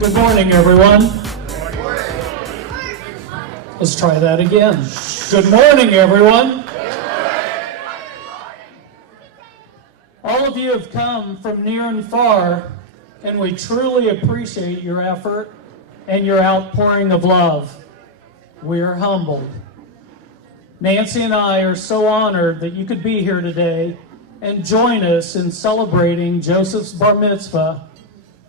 Good morning, everyone. Let's try that again. Good morning, everyone. All of you have come from near and far, and we truly appreciate your effort and your outpouring of love. We are humbled. Nancy and I are so honored that you could be here today and join us in celebrating Joseph's bar-mitzvah,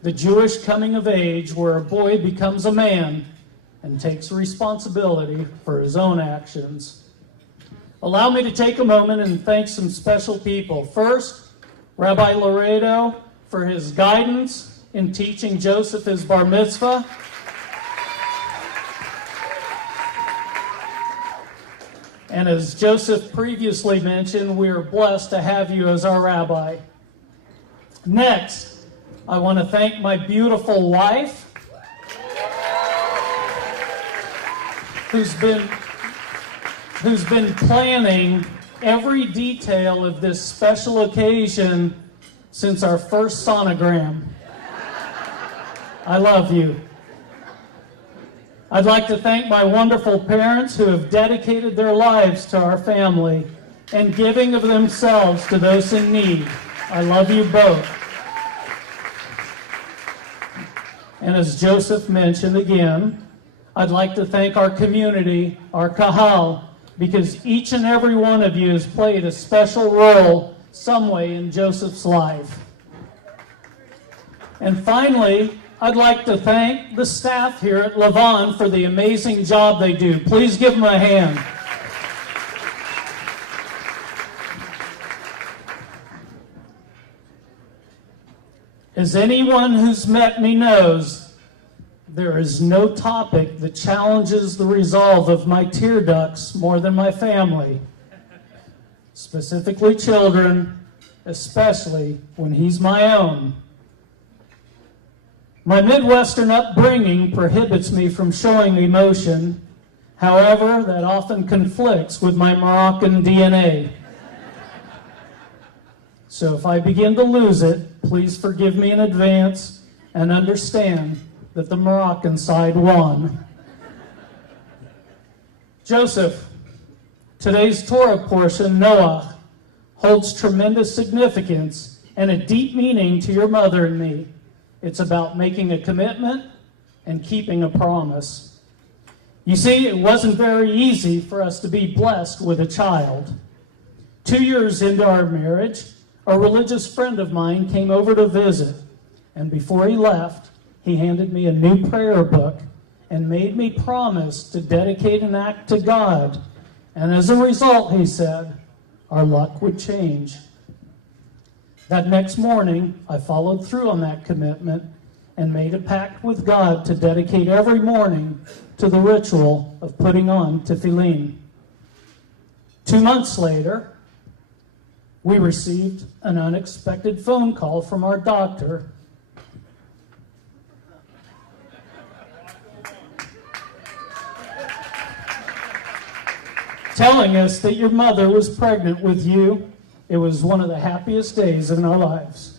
the Jewish coming of age where a boy becomes a man and takes responsibility for his own actions. Allow me to take a moment and thank some special people. First, Rabbi Laredo for his guidance in teaching Joseph his bar mitzvah. And as Joseph previously mentioned, we are blessed to have you as our rabbi. Next, I want to thank my beautiful wife, who's been planning every detail of this special occasion since our first sonogram. I love you. I'd like to thank my wonderful parents who have dedicated their lives to our family and giving of themselves to those in need. I love you both. And as Joseph mentioned again, I'd like to thank our community, our kahal, because each and every one of you has played a special role some way in Joseph's life. And finally, I'd like to thank the staff here at Levon for the amazing job they do. Please give them a hand. As anyone who's met me knows, there is no topic that challenges the resolve of my tear ducts more than my family, specifically children, especially when he's my own. My Midwestern upbringing prohibits me from showing emotion. However, that often conflicts with my Moroccan DNA. So if I begin to lose it, please forgive me in advance and understand that the Moroccan side won. Joseph, today's Torah portion, Noah, holds tremendous significance and a deep meaning to your mother and me. It's about making a commitment and keeping a promise. You see, it wasn't very easy for us to be blessed with a child. 2 years into our marriage, a religious friend of mine came over to visit, and before he left, he handed me a new prayer book and made me promise to dedicate an act to God. And as a result, he said, our luck would change. That next morning, I followed through on that commitment and made a pact with God to dedicate every morning to the ritual of putting on tefillin. 2 months later, we received an unexpected phone call from our doctor telling us that your mother was pregnant with you. It was one of the happiest days in our lives.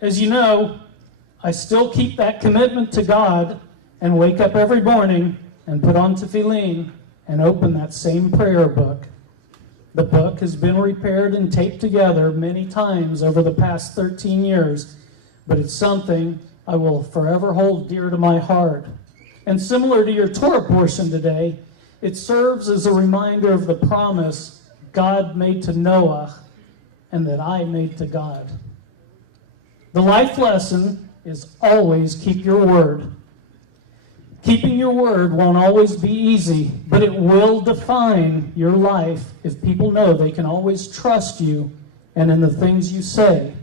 As you know, I still keep that commitment to God and wake up every morning and put on tefillin and open that same prayer book. The book has been repaired and taped together many times over the past 13 years, but it's something I will forever hold dear to my heart. And similar to your Torah portion today, it serves as a reminder of the promise God made to Noah and that I made to God. The life lesson is always keep your word. Keeping your word won't always be easy, but it will define your life if people know they can always trust you and in the things you say.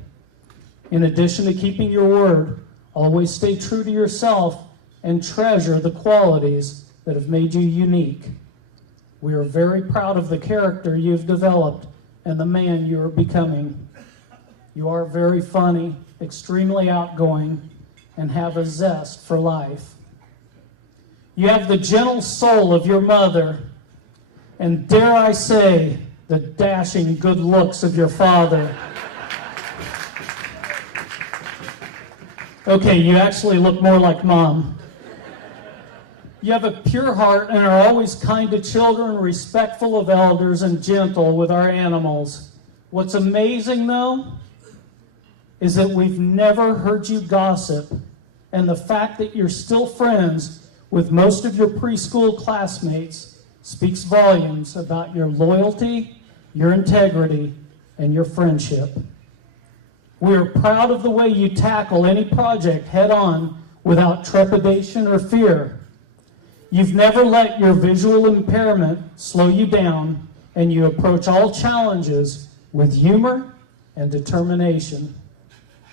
In addition to keeping your word, always stay true to yourself and treasure the qualities that have made you unique. We are very proud of the character you've developed and the man you are becoming. You are very funny, extremely outgoing, and have a zest for life. You have the gentle soul of your mother, and dare I say, the dashing good looks of your father. Okay, you actually look more like Mom. You have a pure heart and are always kind to children, respectful of elders, and gentle with our animals. What's amazing, though, is that we've never heard you gossip, and the fact that you're still friends with most of your preschool classmates speaks volumes about your loyalty, your integrity, and your friendship. We are proud of the way you tackle any project head-on without trepidation or fear. You've never let your visual impairment slow you down, and you approach all challenges with humor and determination.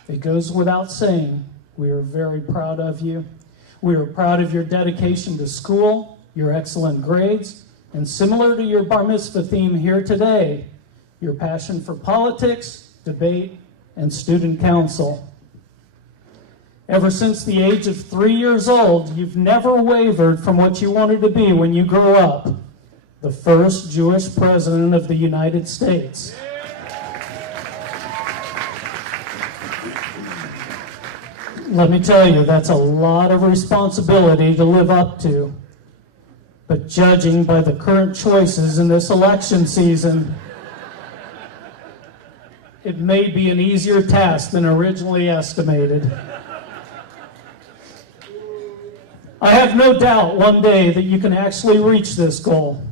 It goes without saying, we are very proud of you. We are proud of your dedication to school, your excellent grades, and similar to your bar mitzvah theme here today, your passion for politics, debate, and student council. Ever since the age of 3 years old, you've never wavered from what you wanted to be when you grow up, the first Jewish president of the United States. Let me tell you, that's a lot of responsibility to live up to. But judging by the current choices in this election season, it may be an easier task than originally estimated. I have no doubt one day that you can actually reach this goal.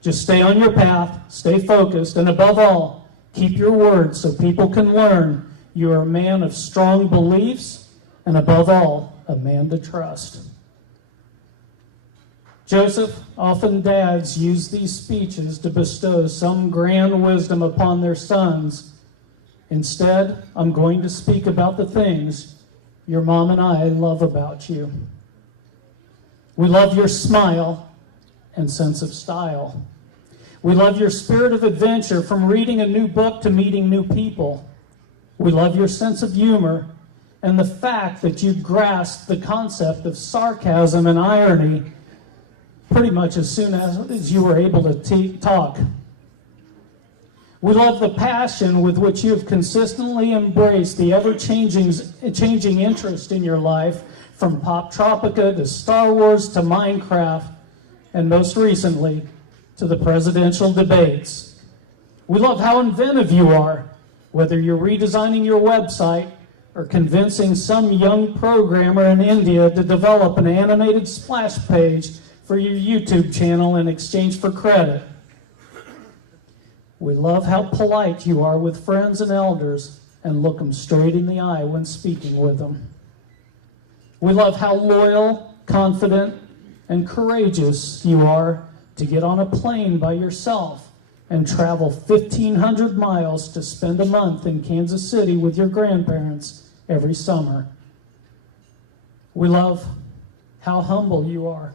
Just stay on your path, stay focused, and above all, keep your word so people can learn you are a man of strong beliefs, and above all, a man to trust. Joseph, often dads use these speeches to bestow some grand wisdom upon their sons. Instead, I'm going to speak about the things your mom and I love about you. We love your smile and sense of style. We love your spirit of adventure, from reading a new book to meeting new people. We love your sense of humor and the fact that you grasped the concept of sarcasm and irony pretty much as soon as you were able to talk. We love the passion with which you have consistently embraced the ever-changing interest in your life, from Pop Tropica to Star Wars to Minecraft, and most recently, to the presidential debates. We love how inventive you are, whether you're redesigning your website or convincing some young programmer in India to develop an animated splash page for your YouTube channel in exchange for credit. We love how polite you are with friends and elders and look them straight in the eye when speaking with them. We love how loyal, confident, and courageous you are to get on a plane by yourself and travel 1,500 miles to spend a month in Kansas City with your grandparents every summer. We love how humble you are.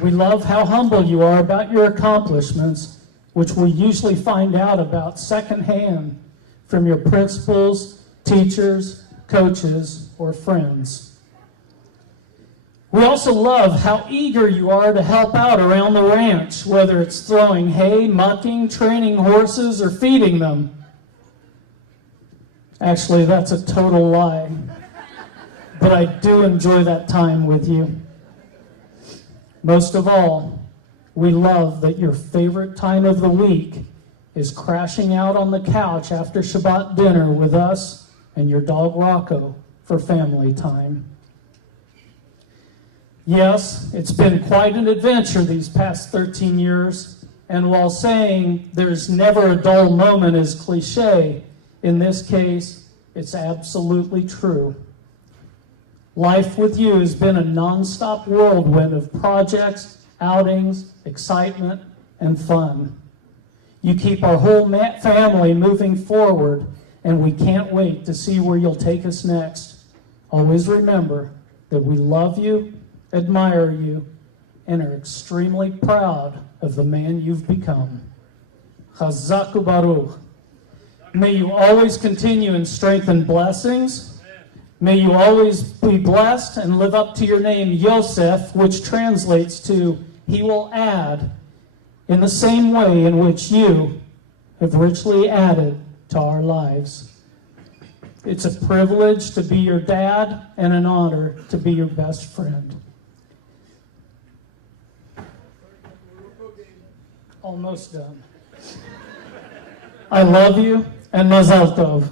We love how humble you are about your accomplishments, which we usually find out about secondhand from your principals, teachers, coaches, or friends. We also love how eager you are to help out around the ranch, whether it's throwing hay, mucking, training horses, or feeding them. Actually, that's a total lie, but I do enjoy that time with you. Most of all, we love that your favorite time of the week is crashing out on the couch after Shabbat dinner with us and your dog Rocco for family time. Yes, it's been quite an adventure these past 13 years, and while saying there's never a dull moment is cliche, in this case, it's absolutely true. Life with you has been a nonstop whirlwind of projects, outings, excitement, and fun. You keep our whole family moving forward, and we can't wait to see where you'll take us next. Always remember that we love you, admire you, and are extremely proud of the man you've become. Chazak u'baruch. May you always continue in strength and blessings. May you always be blessed and live up to your name, Yosef, which translates to, he will add, in the same way in which you have richly added to our lives. It's a privilege to be your dad and an honor to be your best friend. Almost done. I love you, and Mazal Tov.